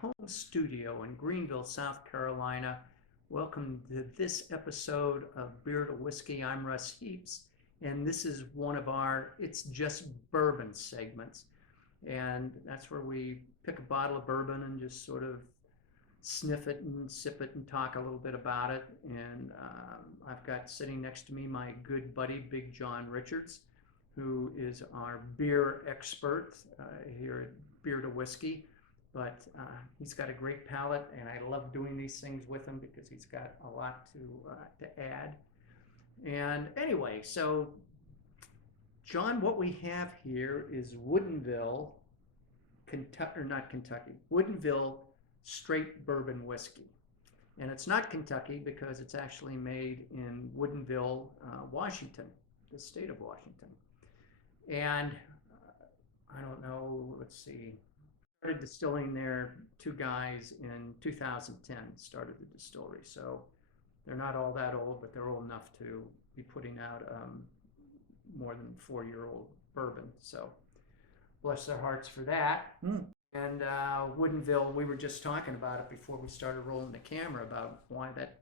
home studio in Greenville, South Carolina. Welcome to this episode of Beer to Whiskey. I'm Russ Heaps, and this is one of our It's Just Bourbon segments. And that's where we pick a bottle of bourbon and just sort of sniff it and sip it and talk a little bit about it. And I've got sitting next to me my good buddy, Big John Richards, who is our beer expert here at Beer to Whiskey. But he's got a great palate, and I love doing these things with him because he's got a lot to add. And anyway, so John, what we have here is Woodinville, Woodinville Straight Bourbon Whiskey. And it's not Kentucky because it's actually made in Woodinville, Washington, the state of Washington. And I don't know, let's see, started distilling there, two guys in 2010 started the distillery. So they're not all that old, but they're old enough to be putting out more than 4-year-old bourbon. So bless their hearts for that. And Woodinville, we were just talking about it before we started rolling the camera about why that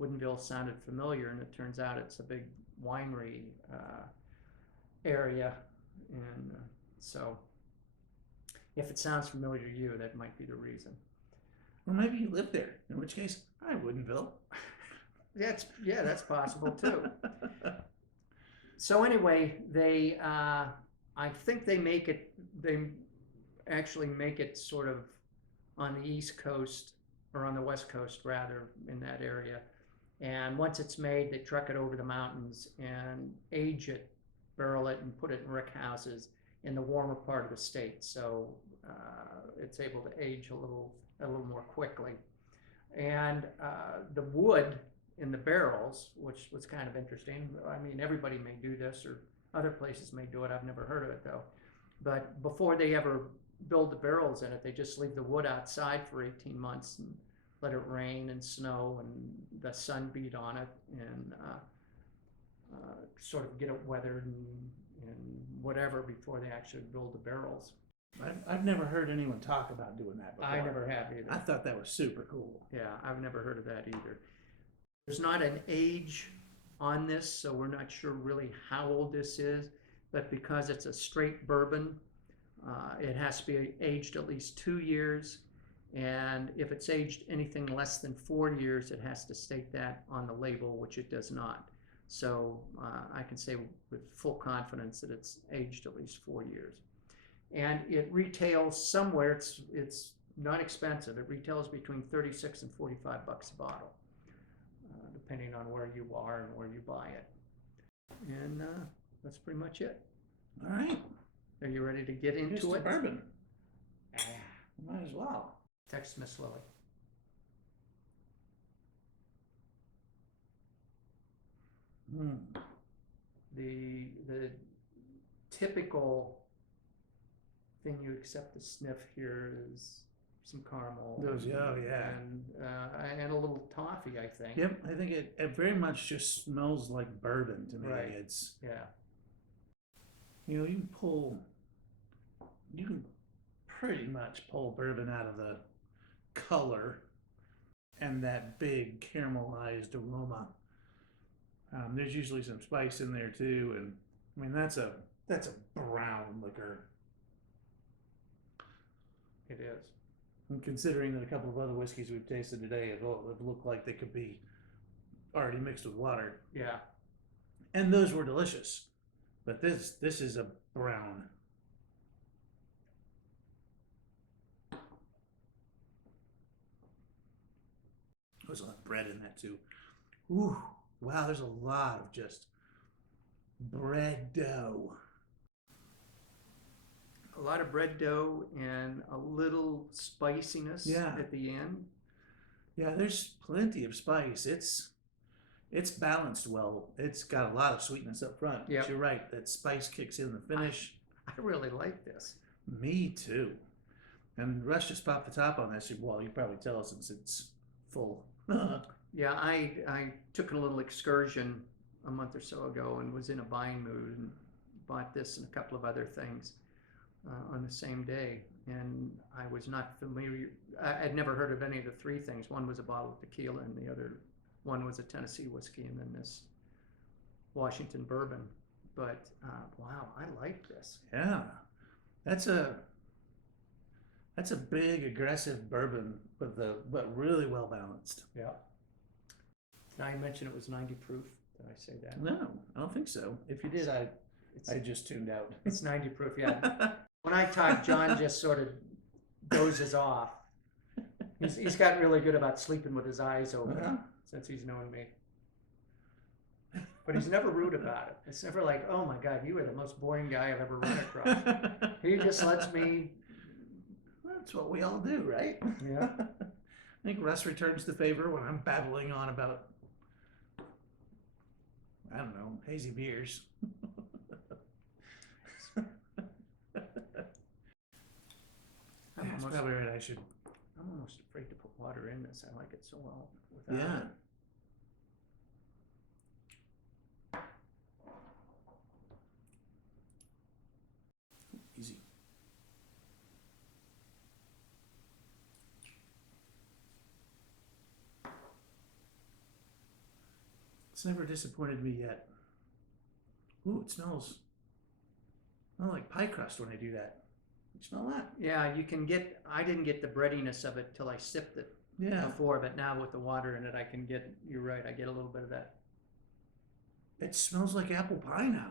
Woodinville sounded familiar, and it turns out it's a big winery area. And so if it sounds familiar to you, that might be the reason. Well, maybe you live there, in which case, I Woodinville. That's possible too. So anyway, they, I think they actually make it sort of on the East Coast, or on the West Coast rather, in that area. And once it's made, they truck it over the mountains and age it, barrel it, and put it in rick houses in the warmer part of the state, so it's able to age a little more quickly. And the wood in the barrels, which was kind of interesting. I mean, everybody may do this, or other places may do it. I've never heard of it though. But before they ever build the barrels in it, they just leave the wood outside for 18 months and let it rain and snow and the sun beat on it, and sort of get it weathered and whatever before they actually build the barrels. I've never heard anyone talk about doing that before. I never have either. I thought that was super cool. Yeah, I've never heard of that either. There's not an age on this, so we're not sure really how old this is, but because it's a straight bourbon, it has to be aged at least 2 years, and if it's aged anything less than 4 years, it has to state that on the label, which it does not. So I can say with full confidence that it's aged at least 4 years. And it retails somewhere, it's not expensive. It retails between $36 and $45 a bottle, depending on where you are and where you buy it. And that's pretty much it. All right. Are you ready to get into Here's it? the bourbon. Might as well. Text Miss Lily. The typical thing you accept to sniff here is some caramel. And a little toffee, I think. Yep, I think it very much just smells like bourbon to me. Right. It's, Yeah. you can pretty much pull bourbon out of the color and that big caramelized aroma. There's usually some spice in there too, and I mean that's a brown liquor. It is. And considering that a couple of other whiskeys we've tasted today have looked like they could be already mixed with water. Yeah. And those were delicious, but this is a brown. There's a lot of bread in that too. Ooh. Wow, there's a lot of just bread dough. A lot of bread dough and a little spiciness at the end. Yeah, there's plenty of spice. It's balanced well. It's got a lot of sweetness up front. Yep. But you're right, that spice kicks in the finish. I really like this. Me too. And Russ just popped the top on this. Well, you probably tell since it's full. Yeah, I took a little excursion a month or so ago and was in a buying mood and bought this and a couple of other things on the same day. and I was not familiar. I'd never heard of any of the three things. One was a bottle of tequila, and the other one was a Tennessee whiskey, and then this Washington bourbon. But wow, I like this. Yeah, that's a big aggressive bourbon but really well balanced. Yeah. Did I mention it was 90 proof? Did I say that? No, I don't think so. If you did, I just tuned out. It's 90 proof, yeah. When I talk, John just sort of dozes off. He's gotten really good about sleeping with his eyes open since he's known me. But he's never rude about it. It's never like, oh my God, you are the most boring guy I've ever run across. He just lets me. That's what we all do, right? Yeah. I think Russ returns the favor when I'm babbling on about, I don't know, hazy beers. That's probably right. I'm almost afraid to put water in this. I like it so well without Yeah. it. Easy. It's never disappointed me yet. Ooh, it smells like pie crust when I do that. You smell that? Yeah, you can get. I didn't get the breadiness of it till I sipped it Yeah. before, but now with the water in it, I can get. You're right. I get a little bit of that. It smells like apple pie now.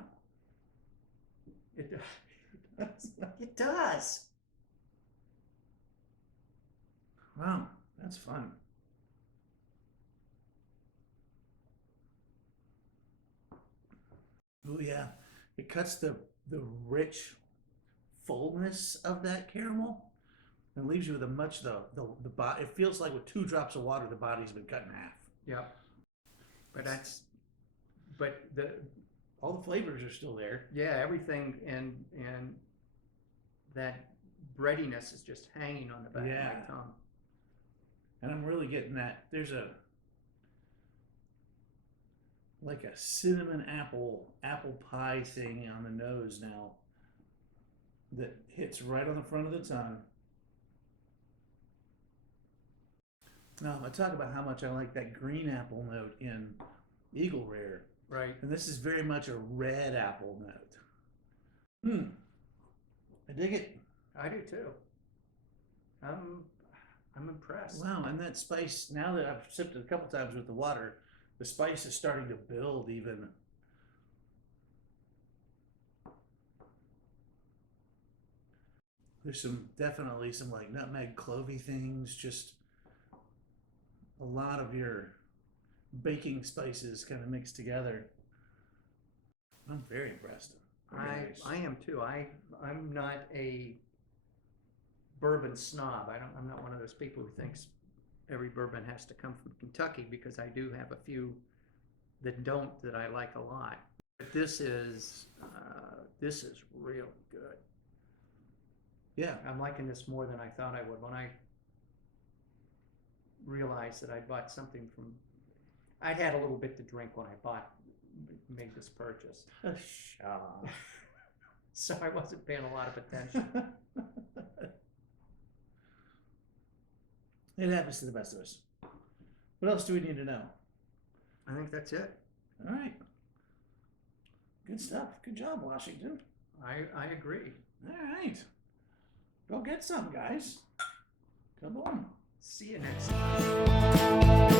It does. It does. Wow, that's fun. Oh yeah, it cuts the rich fullness of that caramel and leaves you with a much the body. It feels like with 2 drops of water, the body's been cut in half. Yeah. But All the flavors are still there. yeah, everything and that breadiness is just hanging on the back of my tongue. And I'm really getting that. There's like a cinnamon apple pie thing on the nose now that hits right on the front of the tongue. Now I'm gonna talk about how much I like that green apple note in Eagle Rare. Right. And this is very much a red apple note. I dig it. I do too. I'm impressed. Wow, and that spice, now that I've sipped it a couple times with the water, the spice is starting to build even. There's definitely some like nutmeg clovey things, just a lot of your baking spices kind of mixed together. I'm very impressed. I am too. I'm not a bourbon snob. I'm not one of those people who thinks every bourbon has to come from Kentucky, because I do have a few that don't, that I like a lot. But this is real good. Yeah. I'm liking this more than I thought I would when I realized that I bought something from. I'd had a little bit to drink when I made this purchase. So I wasn't paying a lot of attention. It happens to the best of us. What else do we need to know? I think that's it. All right. Good stuff. Good job, Washington. I agree. All right. Go get some, guys. Come on. See you next time.